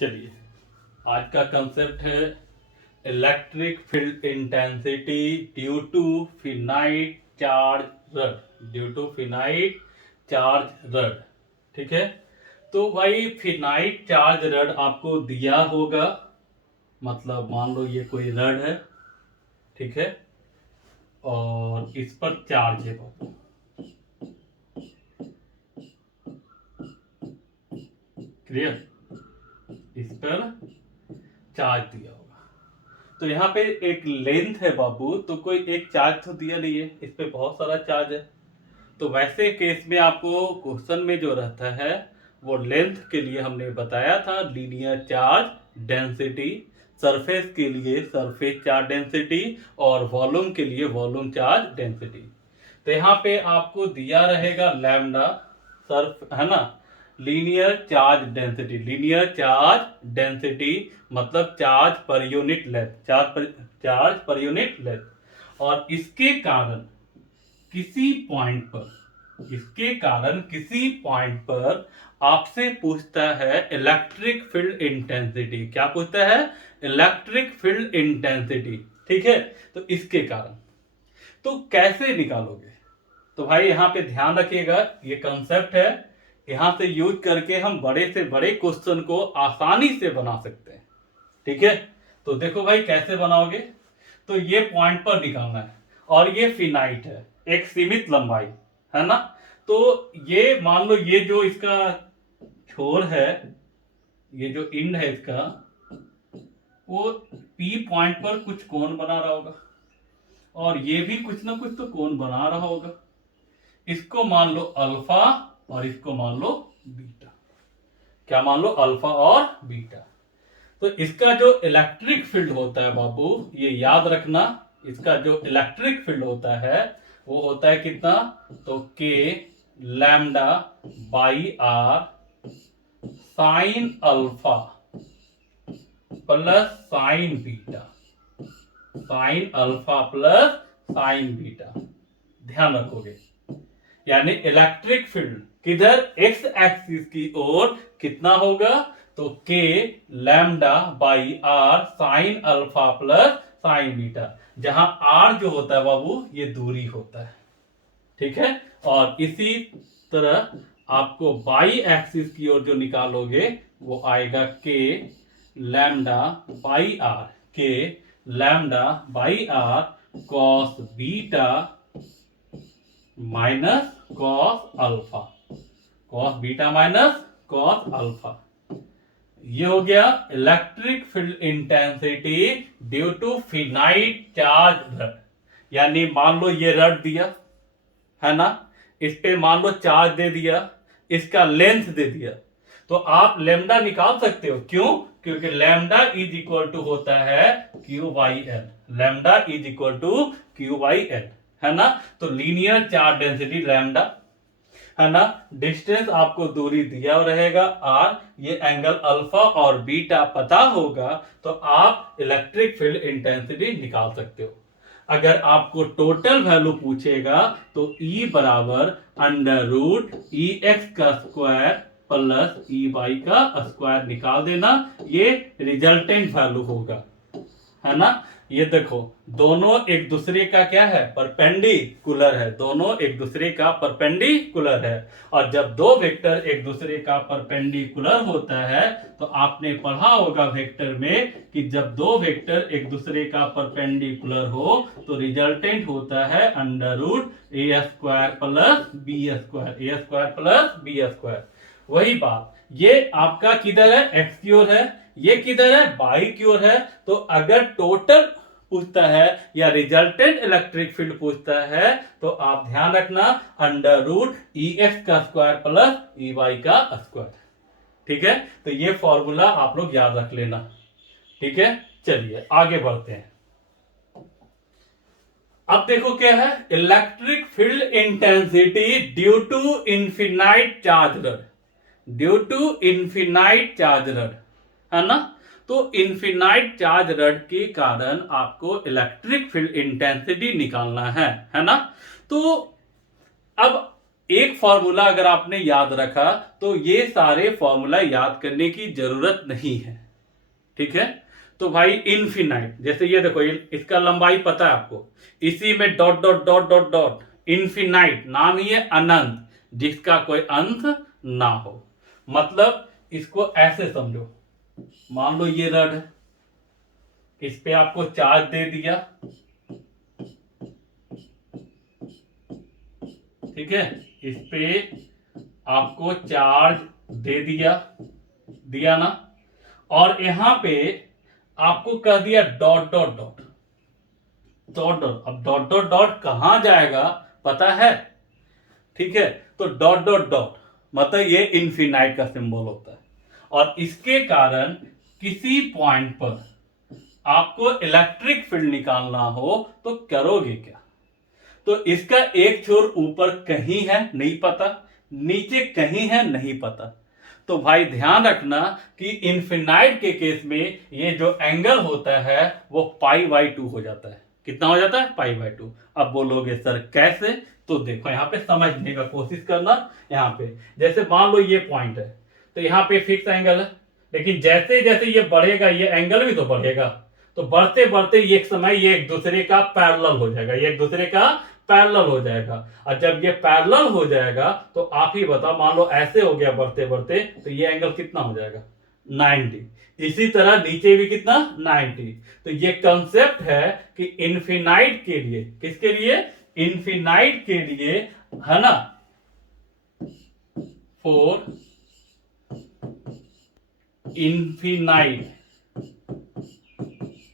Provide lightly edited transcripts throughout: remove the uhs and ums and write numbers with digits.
चलिए, आज का कंसेप्ट है electric field intensity due to finite charge rod. Due to finite charge rod. ठीक है, तो भाई फिनाइट चार्ज रड आपको दिया होगा, मतलब मान लो ये कोई रड है, ठीक है, और इस पर चार्ज है बाबू। क्लियर? इस पर चार्ज दिया होगा, तो यहाँ पे एक लेंथ है बाबू, तो कोई एक चार्ज तो दिया नहीं है, इस पे बहुत सारा चार्ज है। तो वैसे केस में आपको क्वेश्चन में जो रहता है वो लेंथ के लिए हमने बताया था लीनियर चार्ज डेंसिटी, सरफेस के लिए सरफेस चार्ज डेंसिटी और वॉल्यूम के लिए वॉल्यूम चार्ज डेंसिटी। तो यहाँ पे आपको दिया रहेगा लैम्डा, सर्फ है ना, linear charge density. Linear charge density मतलब charge per unit length, charge per unit length. और इसके कारण किसी पॉइंट पर, इसके कारण किसी पॉइंट पर आपसे पूछता है इलेक्ट्रिक फील्ड इंटेंसिटी। क्या पूछता है? Electric field intensity. ठीक है, तो इसके कारण तो कैसे निकालोगे? तो भाई यहां पे ध्यान रखिएगा, ये कंसेप्ट है, यहां से यूज करके हम बड़े से बड़े क्वेश्चन को आसानी से बना सकते हैं। ठीक है, तो देखो भाई कैसे बनाओगे। तो ये पॉइंट पर निकालना है और ये फिनाइट है, एक सीमित लंबाई है ना। तो ये मान लो ये जो इसका छोर है, ये जो इंड है इसका, वो पी पॉइंट पर कुछ कोण बना रहा होगा और ये भी कुछ ना कुछ तो कोण बना रहा होगा। इसको मान लो अल्फा और इसको मान लो बीटा। क्या मान लो? अल्फा और बीटा। तो इसका जो इलेक्ट्रिक फील्ड होता है बाबू, ये याद रखना, इसका जो इलेक्ट्रिक फील्ड होता है वो होता है कितना? तो K lambda by R sine alpha plus sine beta. Sine alpha plus sine beta, ध्यान रखोगे। यानी इलेक्ट्रिक फील्ड किधर? एक्स एक्सिस की ओर कितना होगा? तो K lambda by R sine alpha plus sine beta, जहां आर जो होता है बाबू ये दूरी होता है। ठीक है, और इसी तरह आपको बाई एक्सिस की ओर जो निकालोगे वो आएगा K lambda by R, K lambda by R cos beta minus cos alpha, cos beta minus cos alpha. ये हो गया electric field intensity due to finite charge rod. यानी मान लो ये रड दिया है ना, इस पे मान लो चार्ज दे दिया, इसका लेंथ दे दिया, तो आप लेमडा निकाल सकते हो। क्यों? क्योंकि लेमडा इज इक्वल टू होता है Q by L. Lambda is equal to Q by L, है ना। तो लीनियर चार्ज डेंसिटी लैम्डा, है ना, डिस्टेंस आपको दूरी दिया रहेगा आर, ये एंगल अल्फा और बीटा पता होगा तो आप इलेक्ट्रिक फील्ड इंटेंसिटी निकाल सकते हो। अगर आपको टोटल वैल्यू पूछेगा तो E बराबर अंडर रूट ई एक्स का स्क्वायर प्लस ई वाई का स्क्वायर निकाल देना, ये रिजल्टेंट वैल्यू होगा, है ना। ये देखो दोनों एक दूसरे का क्या है? परपेंडिकुलर है, दोनों एक दूसरे का परपेंडिकुलर है। और जब दो वेक्टर एक दूसरे का परपेंडिकुलर होता है तो आपने पढ़ा होगा वेक्टर में कि जब दो वेक्टर एक दूसरे का परपेंडिकुलर हो तो रिजल्टेंट होता है अंडर रूट ए स्क्वायर प्लस बी स्क्वायर, ए स्क्वायर प्लस बी स्क्वायर। वही बात, ये आपका किधर है? एक्स की ओर है, ये किधर है? बाई की ओर है। तो अगर टोटल पूछता है या रिजल्टेंट इलेक्ट्रिक फील्ड पूछता है तो आप ध्यान रखना अंडर रूट ई एक्स का स्क्वायर प्लस ई वाई का स्क्वायर। ठीक है, तो ये फॉर्मूला आप लोग याद रख लेना। ठीक है, चलिए आगे बढ़ते हैं। अब देखो क्या है? Electric field intensity due to infinite charge rod. Due to infinite charge rod, है ना। तो इनफिनाइट चार्ज रड के कारण आपको इलेक्ट्रिक फील्ड इंटेंसिटी निकालना है ना। तो अब एक फॉर्मूला अगर आपने याद रखा तो ये सारे फॉर्मूला याद करने की जरूरत नहीं है, ठीक है। तो भाई इनफिनाइट, जैसे ये देखो, इसका लंबाई पता है आपको, इसी में dot dot dot dot dot, infinite नाम ही है अनंत, जिसका कोई अंत ना हो। मतलब इसको ऐसे समझो, मान लो ये रड है, इस पे आपको चार्ज दे दिया, ठीक है, इस पे आपको चार्ज दे दिया ना, और यहां पे आपको कह दिया dot dot dot dot dot. अब डॉट डॉट डॉट कहां जाएगा पता है, ठीक है। तो डॉट डॉट डॉट मतलब ये इनफिनाइट का सिंबल होता है, और इसके कारण किसी पॉइंट पर आपको इलेक्ट्रिक फील्ड निकालना हो तो करोगे क्या। तो इसका एक छोर ऊपर कहीं है नहीं पता, नीचे कहीं है नहीं पता। तो भाई ध्यान रखना कि इनफिनाइट के केस में ये जो एंगल होता है वो π/2 हो जाता है। कितना हो जाता है? π/2। अब बोलोगे सर कैसे, तो देखो यहां पे समझने का कोशिश करना। यहां पे जैसे मान लो ये पॉइंट है, तो यहां पे फिक्स एंगल है, लेकिन जैसे जैसे ये बढ़ेगा ये एंगल भी तो बढ़ेगा, तो बढ़ते बढ़ते ये एक समय ये एक दूसरे का पैरेलल हो जाएगा, ये एक दूसरे का पैरेलल हो जाएगा। और जब ये पैरेलल हो जाएगा तो आप ही बताओ, मान लो ऐसे हो गया बढ़ते बढ़ते, तो ये एंगल कितना हो जाएगा? 90। इसी तरह नीचे भी कितना? 90। तो ये कंसेप्ट है कि इनफिनाइट के लिए, किसके लिए? इनफिनाइट के लिए, है ना, फॉर इनफिनाइट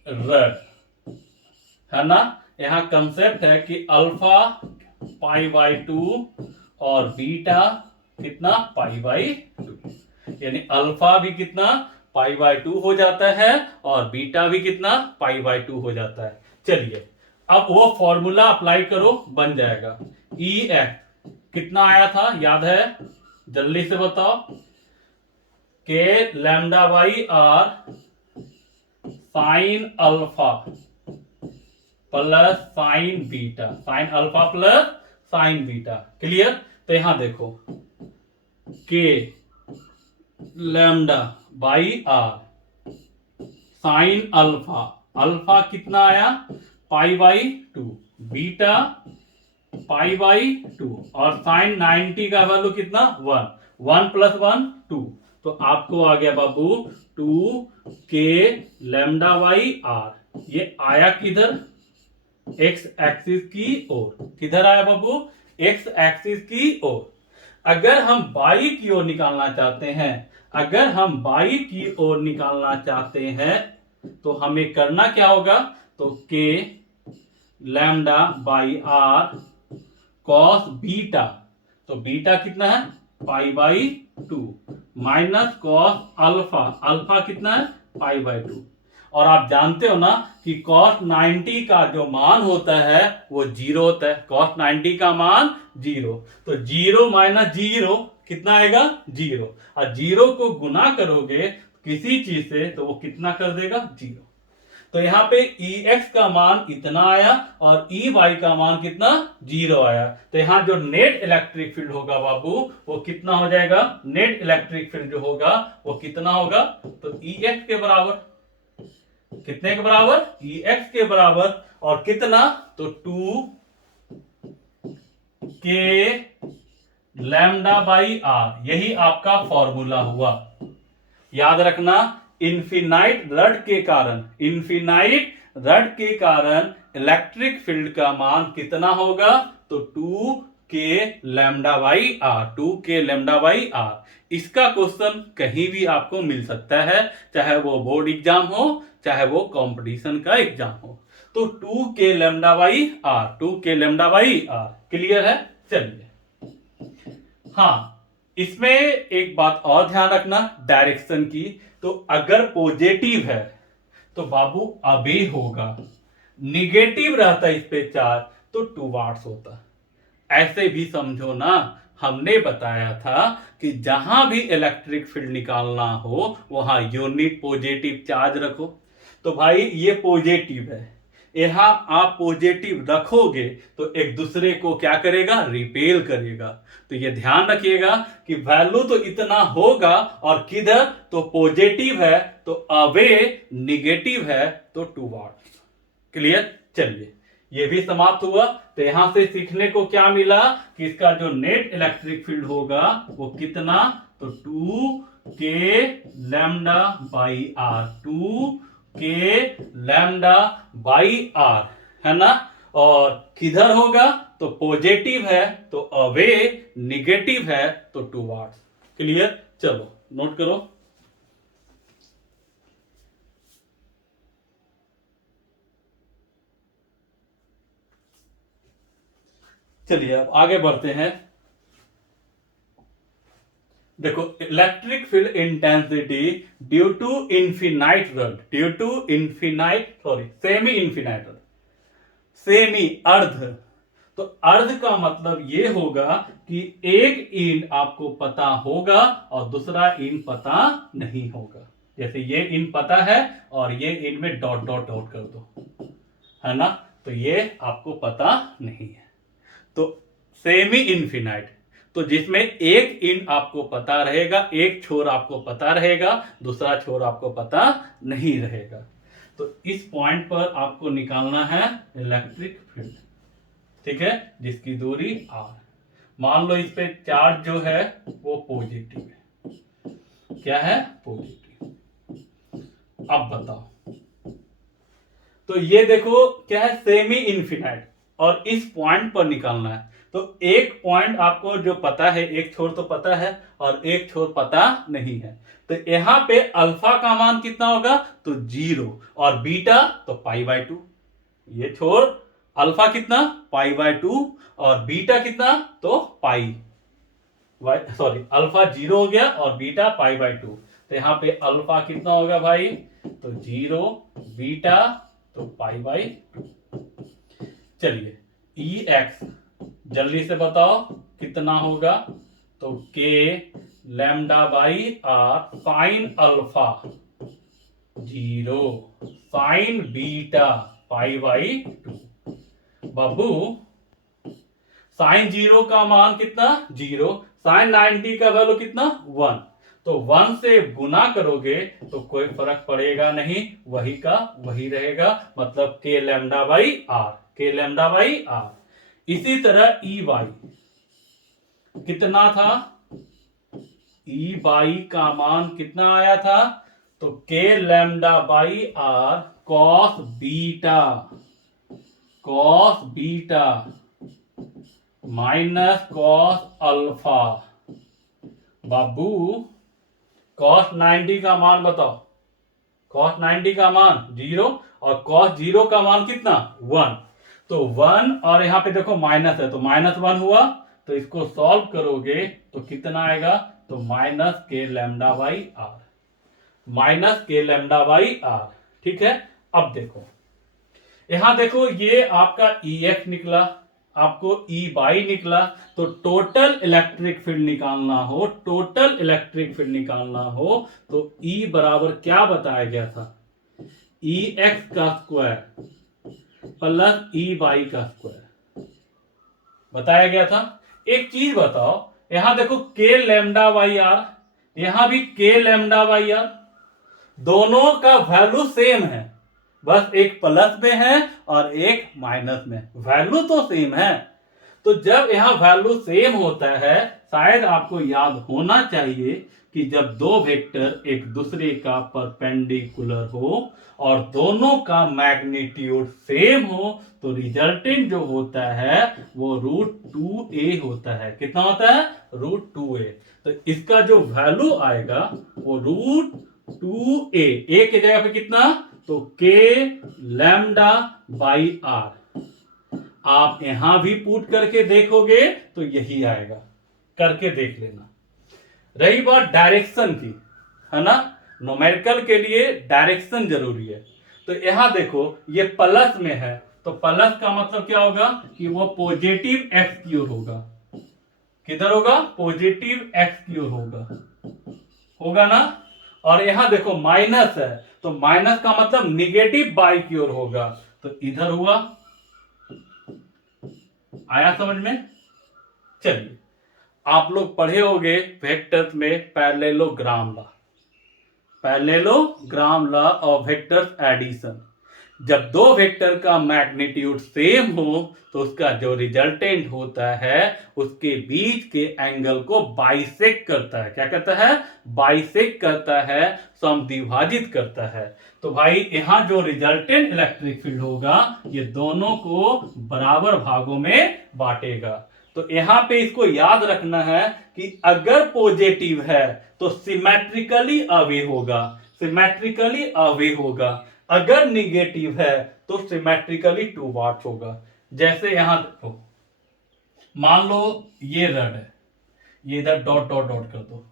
रड, है ना, यहां कंसेप्ट है कि अल्फा π/2 और बीटा कितना? π/2। यानी अल्फा भी कितना? π/2 हो जाता है, और बीटा भी कितना? π/2 हो जाता है। चलिए अब वो फॉर्मूला अप्लाई करो, बन जाएगा। ई एक्स कितना आया था याद है? जल्दी से बताओ। के λ/r sign alpha plus sine beta, sine alpha plus sine beta. Clear? तो यहां देखो, के λ/r साइन अल्फा, अल्फा कितना आया? π/2, बीटा π/2, और साइन 90 का वैल्यू कितना? 1, 1 + 1 2। तो आपको आ गया बाबू 2k λ/r। ये आया किधर? एक्स एक्सिस की ओर। किधर आया बाबू? एक्स एक्सिस की ओर। अगर हम बाई की ओर निकालना चाहते हैं, अगर हम बाई की ओर निकालना चाहते हैं तो हमें करना क्या होगा? तो k λ/r cos बीटा, तो बीटा कितना है? π/2 माइनस कॉस अल्फा, अल्फा कितना है? π/2। और आप जानते हो ना कि cos 90 का जो मान होता है वो 0 होता है। cos 90 का मान 0, तो 0 - 0 कितना आएगा? 0। और 0 को गुना करोगे किसी चीज से तो वो कितना कर देगा? 0। तो यहां पे EX का मान इतना आया और EY का मान कितना? 0 आया। तो यहां जो नेट इलेक्ट्रिक फील्ड होगा बाबू वो कितना हो जाएगा? नेट इलेक्ट्रिक फील्ड जो होगा वो कितना होगा? तो EX के बराबर। कितने के बराबर? EX के बराबर। और कितना? तो 2k λ/r, यही आपका फॉर्मूला हुआ। याद रखना, इनफिनाइट रड के कारण, इनफिनाइट रड के कारण इलेक्ट्रिक फील्ड का मान कितना होगा? तो 2k λ/r, 2k λ/r। इसका क्वेश्चन कहीं भी आपको मिल सकता है, चाहे वो बोर्ड एग्जाम हो, चाहे वो कंपटीशन का एग्जाम हो। तो 2k λ/r, 2k λ/r। Clear है? चलिए, हाँ, इसमें एक बात और ध्यान रखना डायरेक्शन की। तो अगर पॉजिटिव है तो बाबू अबे होगा, निगेटिव रहता इस पे चार्ज तो टुवार्ड्स होता। ऐसे भी समझो ना, हमने बताया था कि जहां भी इलेक्ट्रिक फील्ड निकालना हो वहां यूनिट पॉजिटिव चार्ज रखो। तो भाई ये पॉजिटिव है, यहाँ आप पॉजिटिव रखोगे तो एक दूसरे को क्या करेगा, रिपेल करेगा। तो ये ध्यान रखिएगा कि वैल्यू तो इतना होगा और किधर तो पॉजिटिव है तो अवे, निगेटिव है तो टूवर्ड्स। क्लियर। चलिए ये भी समाप्त हुआ। तो यहां से सीखने को क्या मिला कि इसका जो नेट इलेक्ट्रिक फील्ड होगा वो कितना, तो 2k lambda by R, 2k lambda by R, है ना। और किधर होगा तो पॉजिटिव है तो अवे, निगेटिव है तो टूवर्ड्स। क्लियर। चलो नोट करो। चलिए अब आगे बढ़ते हैं। देखो electric field intensity due to infinite rod, due to infinite semi infinite rod, semi अर्ध। तो अर्ध का मतलब ये होगा कि एक इन आपको पता होगा और दूसरा इन पता नहीं होगा। जैसे ये इन पता है और ये इन में डॉट डॉट डॉट कर दो, है ना, तो ये आपको पता नहीं है। तो सेमी इन्फिनाइट, तो जिसमें एक इन आपको पता रहेगा, एक छोर आपको पता रहेगा, दूसरा छोर आपको पता नहीं रहेगा। तो इस पॉइंट पर आपको निकालना है इलेक्ट्रिक फील्ड, ठीक है, जिसकी दूरी r। मान लो इस पे चार्ज जो है वो पॉजिटिव है। क्या है, पॉजिटिव। अब बताओ, तो ये देखो क्या है, सेमी इन्फिनाइट, और इस पॉइंट पर निकालना है। तो एक पॉइंट आपको जो पता है, एक छोर तो पता है और एक छोर पता नहीं है। तो यहां पे अल्फा का मान कितना होगा, तो 0, और बीटा तो π/2। ये छोर अल्फा कितना, π/2, और बीटा कितना, तो अल्फा 0 हो गया और बीटा π/2। तो यहां पे अल्फा कितना होगा भाई, तो 0, बीटा तो π/2। चलिए EX जल्दी से बताओ कितना होगा, तो k lambda by R sine alpha 0, sine beta π/2। बाबू साइन 0 का मान कितना, 0, साइन 90 का वैल्यू कितना, 1। तो 1 से गुना करोगे तो कोई फर्क पड़ेगा नहीं, वही का वही रहेगा, मतलब k lambda by R, k lambda by R. इसी तरह EY कितना था, EY का मान कितना आया था, तो k lambda by R cos beta minus cos alpha. बाबू कॉस 90 का मान बताओ, कॉस 90 का मान 0 और कॉस 0 का मान कितना, 1। तो 1 और यहां पे देखो माइनस है तो -1 हुआ, तो इसको सॉल्व करोगे तो कितना आएगा, तो माइनस के लैम्डा बाई आर, माइनस के लैम्डा बाई आर। ठीक है। अब देखो यहां देखो ये आपका EX निकला, आपको EY निकला। तो टोटल इलेक्ट्रिक फील्ड निकालना हो, टोटल इलेक्ट्रिक फील्ड निकालना हो तो E बराबर क्या बताया गया था, EX का स्क्वायर प्लस EY का स्क्वायर बताया गया था। एक चीज बताओ, यहां देखो k लैम्डा बाई आर, यहां भी k लैम्डा बाई आर, दोनों का वैल्यू सेम है, बस एक प्लस में है और एक माइनस में, वैल्यू तो सेम है। तो जब यहां वैल्यू सेम होता है, शायद आपको याद होना चाहिए कि जब दो वेक्टर एक दूसरे का परपेंडिकुलर हो और दोनों का मैग्नीट्यूड सेम हो तो रिजल्टेंट जो होता है वो √2a होता है। कितना होता है, √2a। तो इसका जो वैल्यू आएगा वो √2a, a की जगह पे कितना, तो k लैम्डा बाई आर। आप यहां भी पुट करके देखोगे तो यही आएगा, करके देख लेना। रही बात डायरेक्शन की, है ना, न्यूमेरिकल के लिए डायरेक्शन जरूरी है। तो यहां देखो ये प्लस में है, तो प्लस का मतलब क्या होगा कि वो पॉजिटिव x की ओर होगा। किधर होगा, पॉजिटिव x की ओर होगा ना। और यहां देखो माइनस है, तो माइनस का मतलब निगेटिव बाई की ओर होगा, तो इधर हुआ, आया समझ में? चलिए, आप लोग पढ़े होंगे वेक्टर्स में parallelogram law, parallelogram law of vectors addition. जब दो वेक्टर का मैग्नीट्यूड सेम हो तो उसका जो रिजल्टेंट होता है उसके बीच के एंगल को बाइसेक्ट करता है। क्या करता है? बाइसेक्ट करता है, समद्विभाजित करता है। तो भाई यहां जो रिजल्टेंट इलेक्ट्रिक फील्ड होगा ये दोनों को बराबर भागों में बांटेगा। तो यहां पे इसको याद रखना है कि अगर पॉजिटिव है तो सिमेट्रिकली अवे होगा, सिमेट्रिकली अवे होगा। अगर निगेटिव है तो सिमेट्रिकली टू वाट होगा। जैसे यहां देखो, मान लो ये रड है, ये इधर डॉट डॉट डॉट कर दो,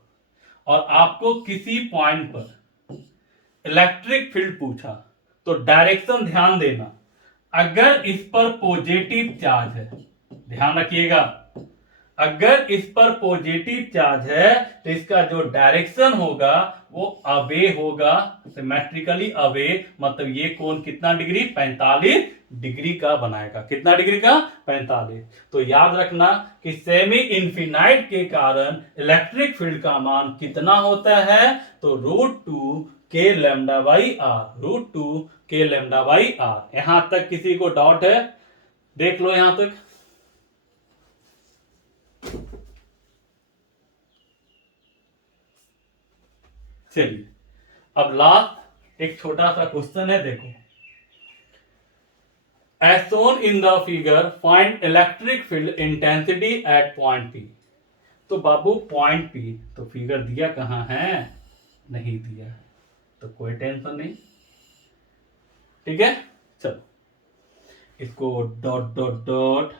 और आपको किसी पॉइंट पर इलेक्ट्रिक फील्ड पूछा तो डायरेक्शन ध्यान देना। अगर इस पर पॉजिटिव चार्ज है, ध्यान रखिएगा, अगर इस पर पॉजिटिव चार्ज है तो इसका जो डायरेक्शन होगा वो अवे होगा, सिमेट्रिकली अवे। मतलब ये कोण कितना डिग्री? 45 डिग्री का बनाएगा। कितना डिग्री का? 45। तो याद रखना कि सेमी इंफिनाइट के कारण इलेक्ट्रिक फील्ड का मान कितना होता है? तो √2 k lambda by R, √2 k lambda by R. यहां तक किसी को डाउट है? देख लो यहां तक। चलिए, अब लास्ट एक छोटा सा क्वेश्चन है, देखो। As shown in the figure find electric field intensity at point P. तो बाबू पॉइंट पी, तो फिगर दिया कहां है? नहीं दिया, तो कोई टेंशन नहीं। ठीक है, चलो इसको डॉट डॉट डॉट,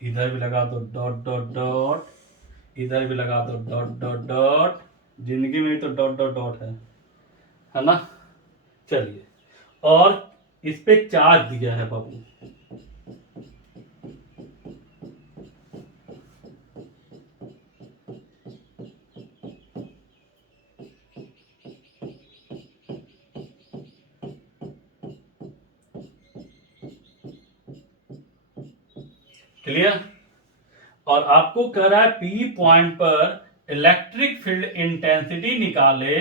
इधर भी लगा दो डॉट डॉट डॉट, इधर भी लगा दो डॉट डॉट डॉट। जिंदगी में तो डॉट डॉट डॉट है ना? चलिए, और इस पे चार्ज दिया है बाबू, क्लियर? और आपको कह रहा है पी पॉइंट पर इलेक्ट्रिक फील्ड इंटेंसिटी निकाले,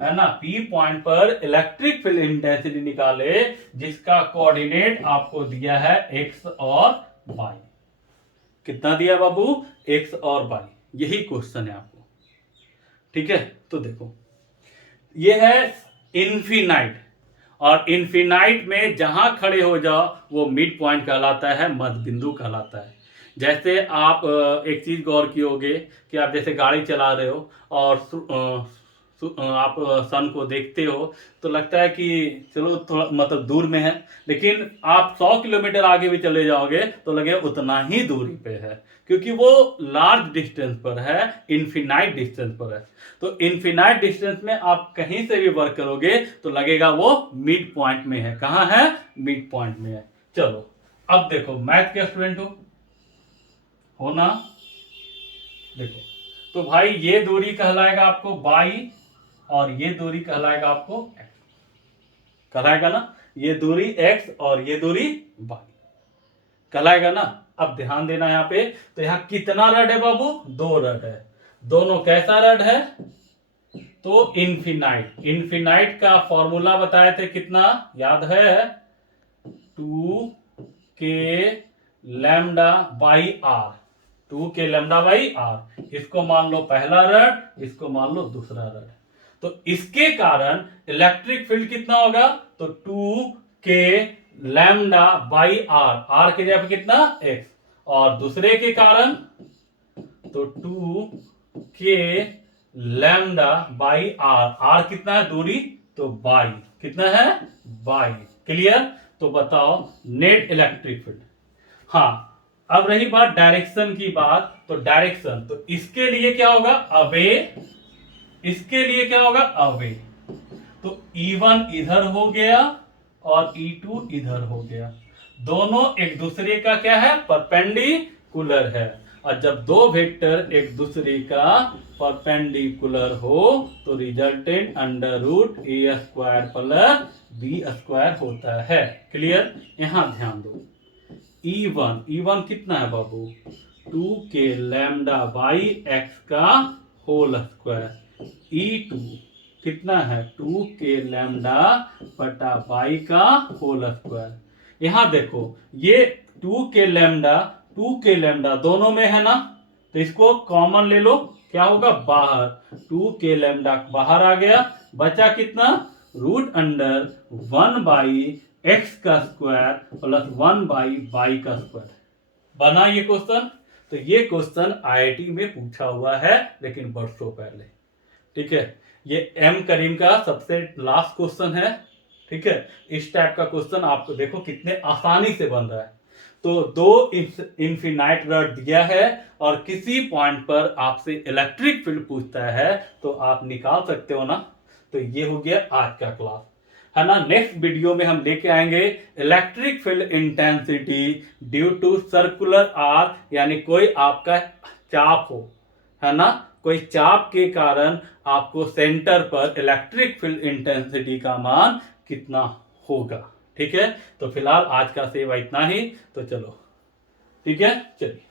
है ना? पी पॉइंट पर इलेक्ट्रिक फील्ड इंटेंसिटी निकाले जिसका कोऑर्डिनेट आपको दिया है x और y। कितना दिया बाबू? x और y। यही क्वेश्चन है आपको। ठीक है, तो देखो ये है इनफिनाइट, और इनफिनाइट में जहां खड़े हो जाओ वो मिड पॉइंट कहलाता है, मध्य बिंदु कहलाता है। जैसे आप एक चीज गौर कियोगे कि आप जैसे गाड़ी चला रहे हो और आप सन को देखते हो तो लगता है कि चलो थोड़ा मतलब दूर में है, लेकिन आप 100 किलोमीटर आगे भी चले जाओगे तो लगेगा उतना ही दूरी पे है, क्योंकि वो लार्ज डिस्टेंस पर है, इनफिनाइट डिस्टेंस पर है। तो इनफिनाइट डिस्टेंस में आप कहीं से भी वर्क करोगे तो लगेगा वो मिड पॉइंट में है। कहां है? मिड पॉइंट में है। चलो अब देखो, मैथ के स्टूडेंट हो ना? देखो, तो भाई ये दूरी कहलाएगा आपको y और ये दूरी कहलाएगा आपको x, कहलाएगा ना? ये दूरी x और ये दूरी y कहलाएगा ना? अब ध्यान देना यहाँ पे, तो यहाँ कितना रड है बाबू? 2 रड है। दोनों कैसा रड है? तो इनफिनाइट। इनफिनाइट का फॉर्मूला बताए थे कितना, याद है? 2k lambda by R, 2k lambda by R. इसको मान लो पहला रड, इसको मान लो दूसरा रड। तो इसके कारण इलेक्ट्रिक फील्ड कितना होगा? तो 2k lambda by are, are के जगह पे कितना? x, और दूसरे के कारण तो 2k lambda by are, are कितना है दूरी? तो y कितना है? y। क्लियर? तो बताओ नेट इलेक्ट्रिक फील्ड। हाँ, अब रही बात डायरेक्शन की बात, तो डायरेक्शन तो इसके लिए क्या होगा? अवे। इसके लिए क्या होगा? अवे। तो E1 इधर हो गया और E2 इधर हो गया। दोनों एक दूसरे का क्या है? परपेंडिकुलर है। और जब दो वेक्टर एक दूसरे का परपेंडिकुलर हो तो रिजल्टेंट अंडर रूट ए स्क्वायर प्लस बी स्क्वायर होता है। क्लियर? यहां ध्यान दो, E1 कितना है बाबू? 2k लैम्डा बाई एक्स का होल स्क्वायर। E2 कितना है? 2k लैम्डा बटा बाई का होल स्क्वायर। यहां देखो, ये 2k लैम्डा दोनों में है ना, तो इसको कॉमन ले लो, क्या होगा? बाहर 2k लैम्डा बाहर आ गया, बचा कितना? रूट अंडर 1 बाई एक्स का स्क्वायर प्लस 1 बाई वाई का स्क्वायर। बना ये क्वेश्चन? तो ये क्वेश्चन आईआईटी में पूछा हुआ है, लेकिन वर्षों पहले। ठीक है, ये एम करीम का सबसे लास्ट क्वेश्चन है। ठीक है, इस टाइप का क्वेश्चन आपको देखो कितने आसानी से बन रहा है। तो दो इन्फिनाइट रॉड दिया है और किसी पॉइंट पर आपसे इलेक्ट्रिक फील्ड पूछता है तो आप निकाल सकते हो ना। तो ये हो गया आज का क्लास, है ना। नेक्स्ट वीडियो में हम लेके आएंगे electric field intensity due to circular R, यानी कोई आपका चाप हो, है ना, कोई चाप के कारण आपको सेंटर पर इलेक्ट्रिक फील्ड इंटेंसिटी का मान कितना होगा। ठीक है, तो फिलहाल आज का सेवा इतना ही। तो चलो, ठीक है, चलिए।